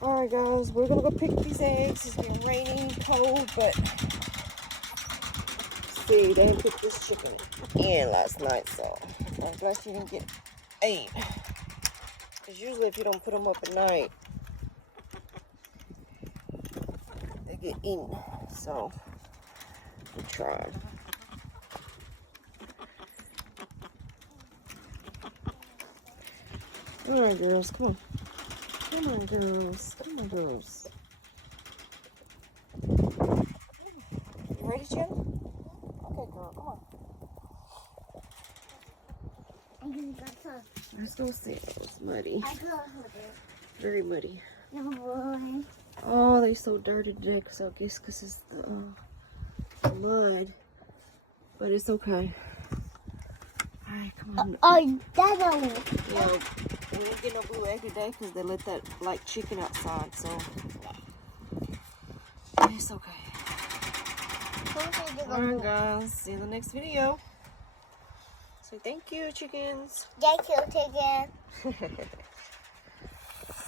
Alright guys, we're gonna go pick these eggs. It's been raining, cold, but see, they didn't put this chicken in last night, so I'm glad she didn't get 8. Because usually if you don't put them up at night, they get eaten. So we tried. Alright girls, come on. Come on girls, come on girls. You ready, Jen? Okay girl, come on. Let's go see. It's muddy. Very muddy. Oh, they're so dirty today because I guess because it's the mud. But it's okay. Alright, come on. Oh, that one. Yeah, we didn't get no blue egg today because they let that black chicken outside, so it's okay. Alright guys, see you in the next video. So thank you, chickens. Thank you, chicken.